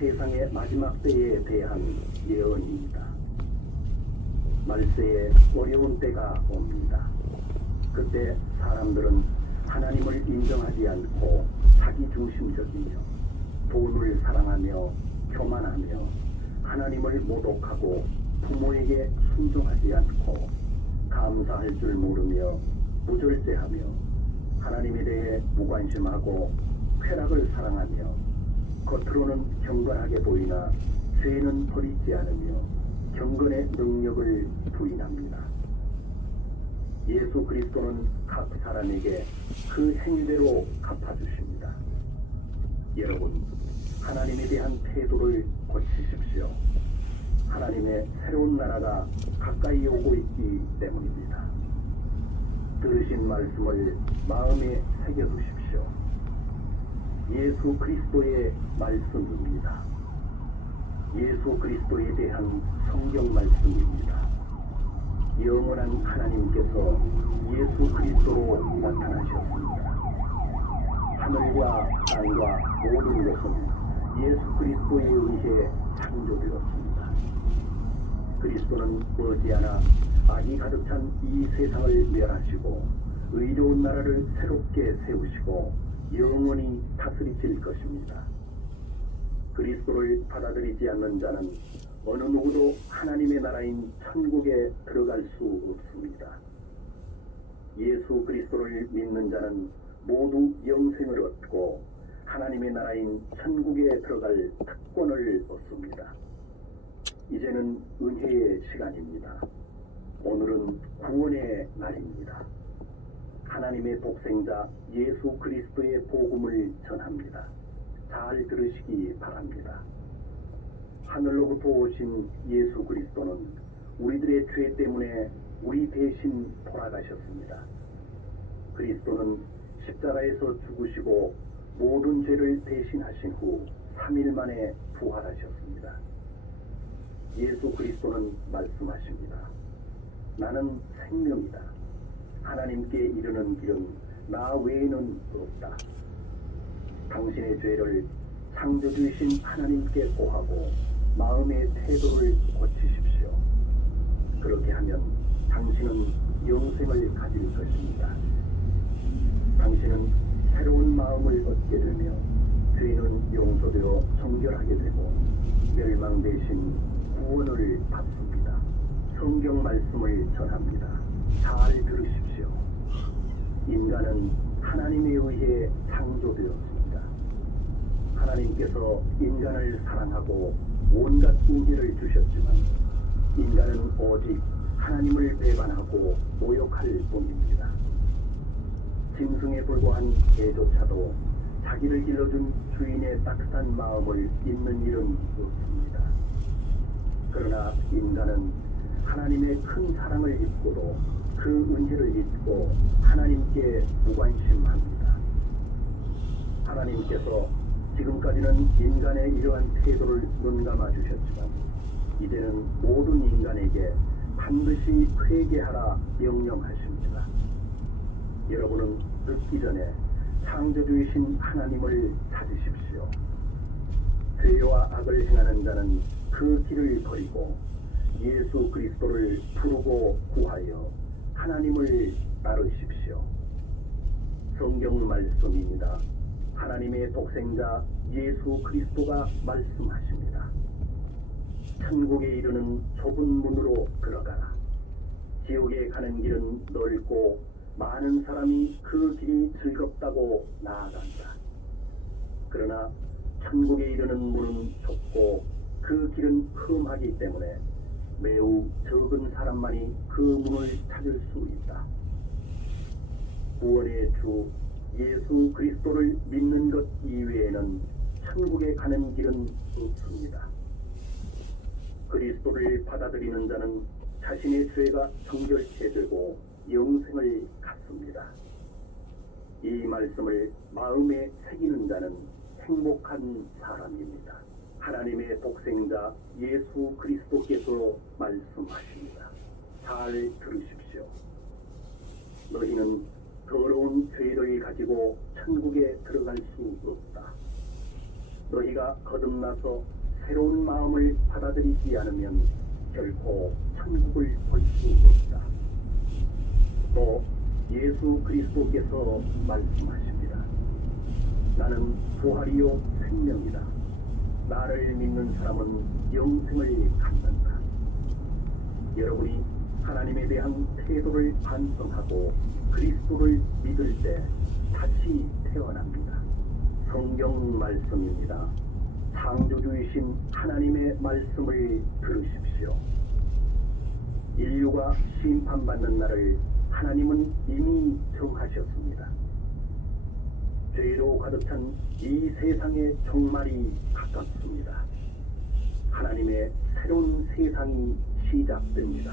세상의 마지막 때에 대한 예언입니다. 말세에 어려운 때가 옵니다. 그때 사람들은 하나님을 인정하지 않고 자기중심적이며 돈을 사랑하며 교만하며 하나님을 모독하고 부모에게 순종하지 않고 감사할 줄 모르며 무절제하며 하나님에 대해 무관심하고 쾌락을 사랑하며 겉으로는 경건하게 보이나 죄는 버리지 않으며 경건의 능력을 부인합니다. 예수 그리스도는 각 사람에게 그 행위대로 갚아주십니다. 여러분, 하나님에 대한 태도를 고치십시오. 하나님의 새로운 나라가 가까이 오고 있기 때문입니다. 들으신 말씀을 마음에 새겨두십시오. 예수 그리스도의 말씀입니다. 예수 그리스도에 대한 성경 말씀입니다. 영원한 하나님께서 예수 그리스도로 나타나셨습니다. 하늘과 땅과 모든 것은 예수 그리스도에 의해 창조되었습니다. 그리스도는 머지않아 악이 가득 찬 이 세상을 멸하시고 의로운 나라를 새롭게 세우시고 영원히 다스리실 것입니다. 그리스도를 받아들이지 않는 자는 어느 누구도 하나님의 나라인 천국에 들어갈 수 없습니다. 예수 그리스도를 믿는 자는 모두 영생을 얻고 하나님의 나라인 천국에 들어갈 특권을 얻습니다. 이제는 은혜의 시간입니다. 오늘은 구원의 날입니다. 하나님의 독생자 예수 그리스도의 복음을 전합니다. 잘 들으시기 바랍니다. 하늘로부터 오신 예수 그리스도는 우리들의 죄 때문에 우리 대신 돌아가셨습니다. 그리스도는 십자가에서 죽으시고 모든 죄를 대신하신 후 3일 만에 부활하셨습니다. 예수 그리스도는 말씀하십니다. 나는 생명이다. 하나님께 이르는 길은 나 외에는 없다. 당신의 죄를 창조주이신 하나님께 고하고 마음의 태도를 고치십시오. 그렇게 하면 당신은 영생을 가질 것입니다. 당신은 새로운 마음을 얻게 되며 죄는 용서되어 정결하게 되고 멸망 대신 구원을 받습니다. 성경 말씀을 전합니다. 잘 들으십시오. 인간은 하나님에 의해 창조되었습니다. 하나님께서 인간을 사랑하고 온갖 은혜를 주셨지만 인간은 오직 하나님을 배반하고 모욕할 뿐입니다. 짐승에 불과한 개조차도 자기를 길러준 주인의 따뜻한 마음을 잊는 일은 없습니다. 그러나 인간은 하나님의 큰 사랑을 잊고도 그 은혜를 잊고 하나님께 무관심합니다. 하나님께서 지금까지는 인간의 이러한 태도를 눈감아 주셨지만 이제는 모든 인간에게 반드시 회개하라 명령하십니다. 여러분은 늦기 전에 창조주이신 하나님을 찾으십시오. 죄와 악을 행하는 자는 그 길을 버리고 예수 그리스도를 부르고 구하여 하나님을 따르십시오. 성경 말씀입니다. 하나님의 독생자 예수 그리스도가 말씀하십니다. 천국에 이르는 좁은 문으로 들어가라. 지옥에 가는 길은 넓고 많은 사람이 그 길이 즐겁다고 나아간다. 그러나 천국에 이르는 문은 좁고 그 길은 험하기 때문에 매우 적은 사람만이 그 문을 찾을 수 있다. 구원의 주 예수 그리스도를 믿는 것 이외에는 천국에 가는 길은 없습니다. 그리스도를 받아들이는 자는 자신의 죄가 정결케 되고 영생을 갖습니다. 이 말씀을 마음에 새기는 자는 행복한 사람입니다. 하나님의 독생자 예수 그리스도께서 말씀하십니다. 잘 들으십시오. 너희는 더러운 죄를 가지고 천국에 들어갈 수 없다. 너희가 거듭나서 새로운 마음을 받아들이지 않으면 결코 천국을 볼 수 없다. 또 예수 그리스도께서 말씀하십니다. 나는 부활이요 생명이다. 나를 믿는 사람은 영생을 갖는다. 여러분이 하나님에 대한 태도를 반성하고 그리스도를 믿을 때 다시 태어납니다. 성경 말씀입니다. 창조주이신 하나님의 말씀을 들으십시오. 인류가 심판받는 날을 하나님은 이미 정하셨습니다. 죄로 가득 찬 이 세상의 종말이 가깝습니다. 하나님의 새로운 세상이 시작됩니다.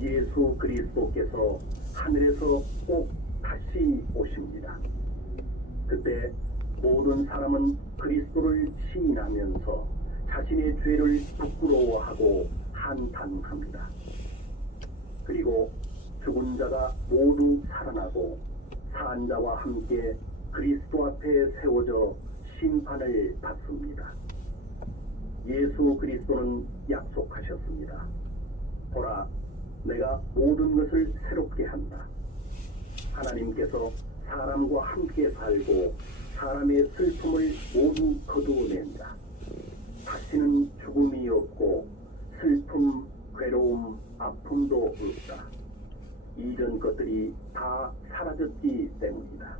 예수 그리스도께서 하늘에서 꼭 다시 오십니다. 그때 모든 사람은 그리스도를 시인하면서 자신의 죄를 부끄러워하고 한탄합니다. 그리고 죽은 자가 모두 살아나고 산 자와 함께 그리스도 앞에 세워져 심판을 받습니다. 예수 그리스도는 약속하셨습니다. 보라, 내가 모든 것을 새롭게 한다. 하나님께서 사람과 함께 살고 사람의 슬픔을 모두 거두어낸다. 다시는 죽음이 없고 슬픔, 괴로움, 아픔도 없다. 이전 것들이 다 사라졌기 때문이다.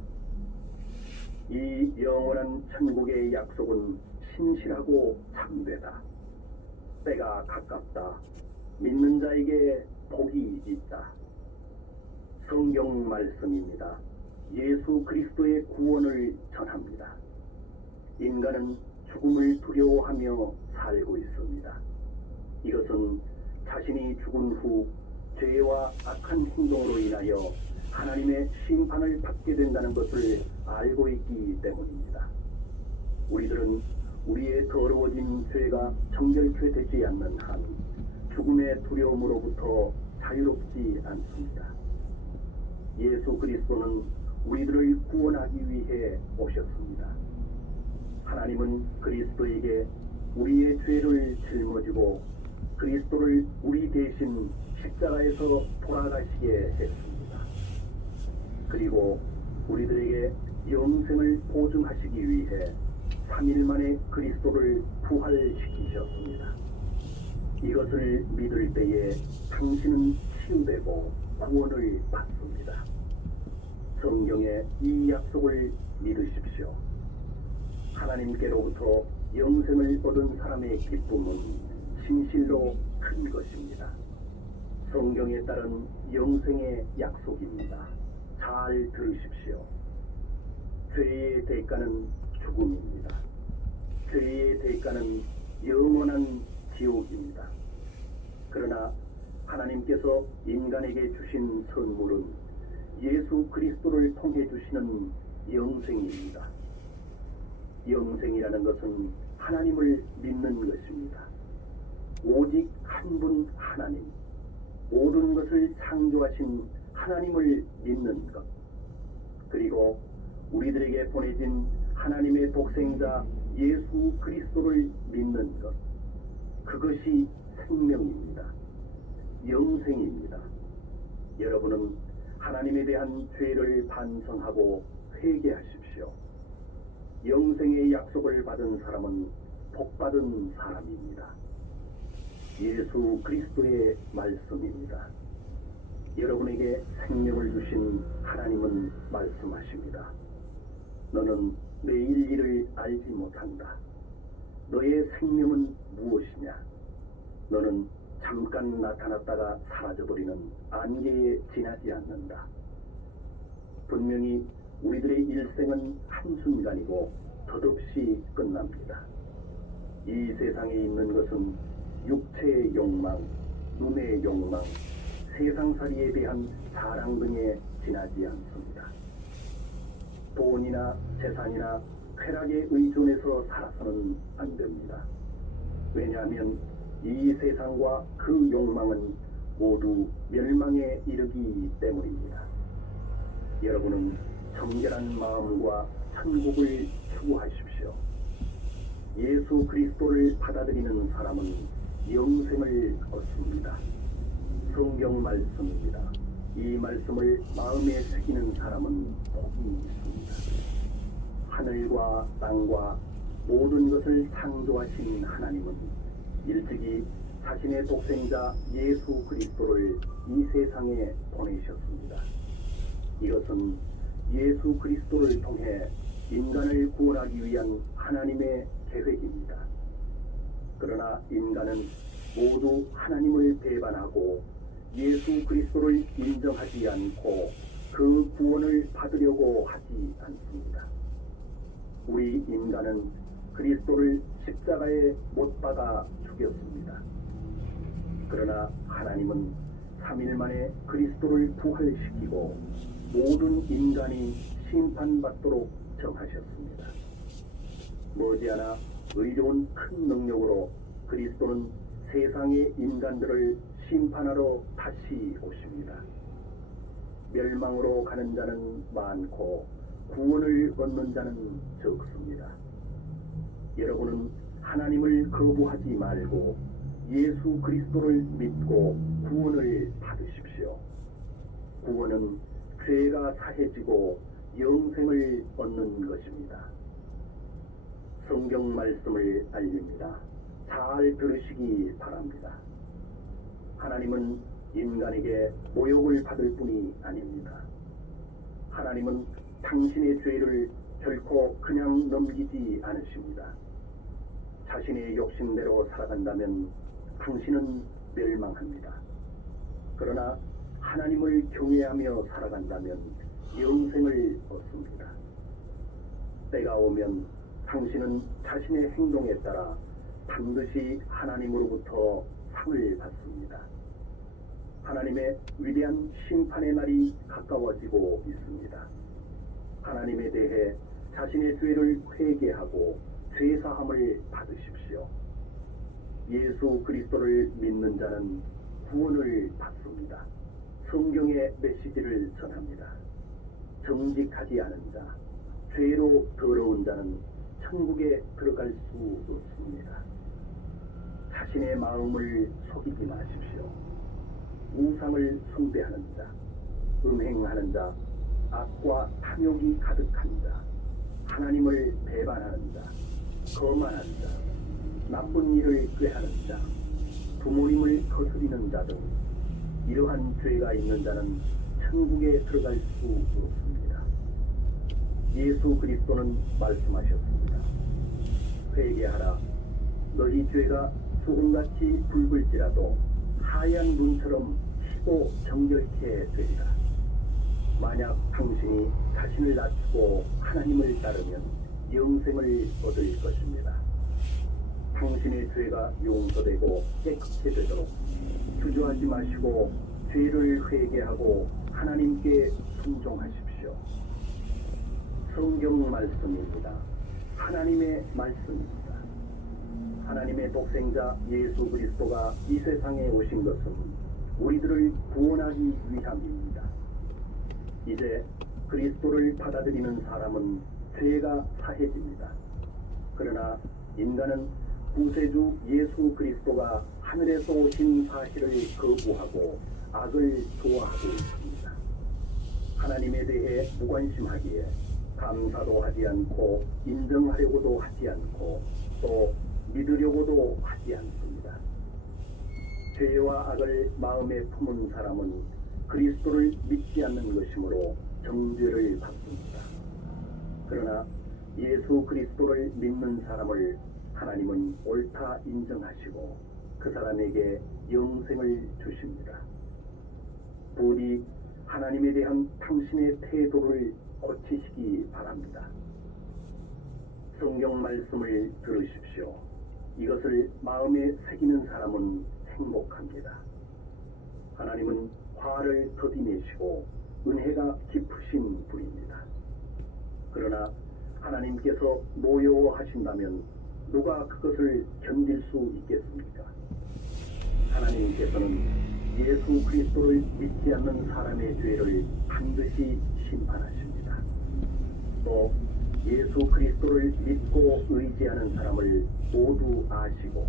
이 영원한 천국의 약속은 신실하고 참되다. 때가 가깝다. 믿는 자에게 복이 있다. 성경 말씀입니다. 예수 그리스도의 구원을 전합니다. 인간은 죽음을 두려워하며 살고 있습니다. 이것은 자신이 죽은 후 죄와 악한 행동으로 인하여 하나님의 심판을 받게 된다는 것을 알고 있기 때문입니다. 우리들은 우리의 더러워진 죄가 정결케 되지 않는 한 죽음의 두려움으로부터 자유롭지 않습니다. 예수 그리스도는 우리들을 구원하기 위해 오셨습니다. 하나님은 그리스도에게 우리의 죄를 짊어지고 그리스도를 우리 대신 십자가에서 돌아가시게 했습니다. 그리고 우리들에게 영생을 보증하시기 위해 3일 만에 그리스도를 부활시키셨습니다. 이것을 믿을 때에 당신은 치유되고 구원을 받습니다. 성경의 이 약속을 믿으십시오. 하나님께로부터 영생을 얻은 사람의 기쁨은 진실로 큰 것입니다. 성경에 따른 영생의 약속입니다. 잘 들으십시오. 죄의 대가는 죽음입니다. 죄의 대가는 영원한 지옥입니다. 그러나 하나님께서 인간에게 주신 선물은 예수 그리스도를 통해 주시는 영생입니다. 영생이라는 것은 하나님을 믿는 것입니다. 오직 한 분 하나님, 모든 것을 창조하신 하나님을 믿는 것, 그리고 우리들에게 보내진 하나님의 독생자 예수 그리스도를 믿는 것, 그것이 생명입니다. 영생입니다. 여러분은 하나님에 대한 죄를 반성하고 회개하십시오. 영생의 약속을 받은 사람은 복받은 사람입니다. 예수 그리스도의 말씀입니다. 여러분에게 생명을 주신 하나님은 말씀하십니다. 너는 내일 일을 알지 못한다. 너의 생명은 무엇이냐? 너는 잠깐 나타났다가 사라져버리는 안개에 지나지 않는다. 분명히 우리들의 일생은 한순간이고 덧없이 끝납니다. 이 세상에 있는 것은 육체의 욕망, 눈의 욕망, 세상살이에 대한 사랑 등에 지나지 않습니다. 돈이나 재산이나 쾌락에 의존해서 살아서는 안 됩니다. 왜냐하면 이 세상과 그 욕망은 모두 멸망에 이르기 때문입니다. 여러분은 정결한 마음과 천국을 추구하십시오. 예수 그리스도를 받아들이는 사람은 영생을 얻습니다. 성경 말씀입니다. 이 말씀을 마음에 새기는 사람은 복이 있습니다. 하늘과 땅과 모든 것을 창조하신 하나님은 일찍이 자신의 독생자 예수 그리스도를 이 세상에 보내셨습니다. 이것은 예수 그리스도를 통해 인간을 구원하기 위한 하나님의 계획입니다. 그러나 인간은 모두 하나님을 배반하고 예수 그리스도를 인정하지 않고 그 구원을 받으려고 하지 않습니다. 우리 인간은 그리스도를 십자가에 못 박아 죽였습니다. 그러나 하나님은 3일 만에 그리스도를 부활시키고 모든 인간이 심판받도록 정하셨습니다. 머지않아 의로운 큰 능력으로 그리스도는 세상의 인간들을 심판하러 다시 오십니다. 멸망으로 가는 자는 많고 구원을 얻는 자는 적습니다. 여러분은 하나님을 거부하지 말고 예수 그리스도를 믿고 구원을 받으십시오. 구원은 죄가 사해지고 영생을 얻는 것입니다. 성경 말씀을 알립니다. 잘 들으시기 바랍니다. 하나님은 인간에게 모욕을 받을 뿐이 아닙니다. 하나님은 당신의 죄를 결코 그냥 넘기지 않으십니다. 자신의 욕심대로 살아간다면 당신은 멸망합니다. 그러나 하나님을 경외하며 살아간다면 영생을 얻습니다. 때가 오면 당신은 자신의 행동에 따라 반드시 하나님으로부터 상을 받습니다. 하나님의 위대한 심판의 날이 가까워지고 있습니다. 하나님에 대해 자신의 죄를 회개하고 죄사함을 받으십시오. 예수 그리스도를 믿는 자는 구원을 받습니다. 성경의 메시지를 전합니다. 정직하지 않은 자, 죄로 더러운 자는 천국에 들어갈 수 없습니다. 자신의 마음을 속이지 마십시오. 우상을 숭배하는 자, 음행하는 자, 악과 탐욕이 가득한 자, 하나님을 배반하는 자, 거만한 자, 나쁜 일을 꾀하는 자, 부모님을 거스리는 자 등 이러한 죄가 있는 자는 천국에 들어갈 수 없습니다. 예수 그리스도는 말씀하셨습니다. 회개하라. 너희 죄가 수금같이 붉을지라도 하얀 눈처럼 희고 정결케 되리라. 만약 당신이 자신을 낮추고 하나님을 따르면 영생을 얻을 것입니다. 당신의 죄가 용서되고 깨끗해지도록 주저하지 마시고 죄를 회개하고 하나님께 순종하십시오. 성경 말씀입니다. 하나님의 말씀입니다. 하나님의 독생자 예수 그리스도가 이 세상에 오신 것은 우리들을 구원하기 위함입니다. 이제 그리스도를 받아들이는 사람은 죄가 사해집니다. 그러나 인간은 구세주 예수 그리스도가 하늘에서 오신 사실을 거부하고 악을 좋아하고 있습니다. 하나님에 대해 무관심하기에 감사도 하지 않고 인정하려고도 하지 않고 또 믿으려고도 하지 않습니다. 죄와 악을 마음에 품은 사람은 그리스도를 믿지 않는 것이므로 정죄를 받습니다. 그러나 예수 그리스도를 믿는 사람을 하나님은 옳다 인정하시고 그 사람에게 영생을 주십니다. 부디 하나님에 대한 당신의 태도를 고치시기 바랍니다. 성경 말씀을 들으십시오. 이것을 마음에 새기는 사람은 행복합니다. 하나님은 화를 더디내시고 은혜가 깊으신 분입니다. 그러나 하나님께서 노여워하신다면 누가 그것을 견딜 수 있겠습니까? 하나님께서는 예수 그리스도를 믿지 않는 사람의 죄를 반드시 심판하십니다. 또 예수 그리스도를 믿고 의지하는 사람을 모두 아시고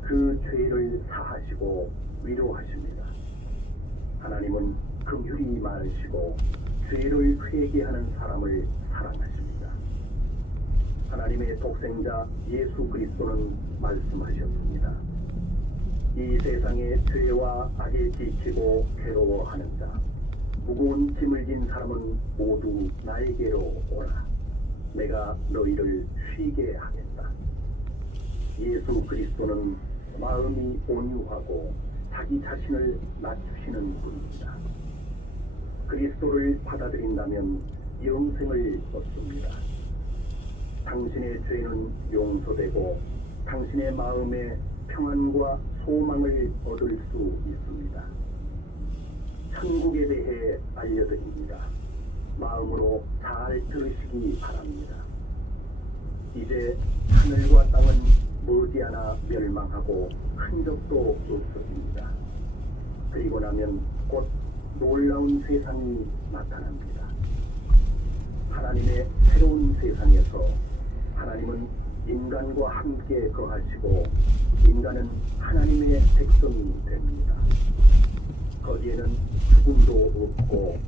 그 죄를 사하시고 위로하십니다. 하나님은 긍휼히 많으시고 죄를 회개하는 사람을 사랑하십니다. 하나님의 독생자 예수 그리스도는 말씀하셨습니다. 이 세상의 죄와 악에 지치고 괴로워하는 자, 무거운 짐을 진 사람은 모두 나에게로 오라. 내가 너희를 쉬게 하겠다. 예수 그리스도는 마음이 온유하고 자기 자신을 낮추시는 분입니다. 그리스도를 받아들인다면 영생을 얻습니다. 당신의 죄는 용서되고 당신의 마음에 평안과 소망을 얻을 수 있습니다. 천국에 대해 알려드립니다. 마음으로 잘 들으시기 바랍니다. 이제 하늘과 땅은 머지않아 멸망하고 흔적도 없어집니다. 그리고 나면 곧 놀라운 세상이 나타납니다. 하나님의 새로운 세상에서 하나님은 인간과 함께 거하시고 인간은 하나님의 백성이 됩니다. 거기에는 죽음도 없고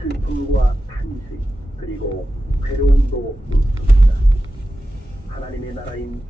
슬픔과 탄식 그리고 괴로움도 없습니다. 하나님의 나라인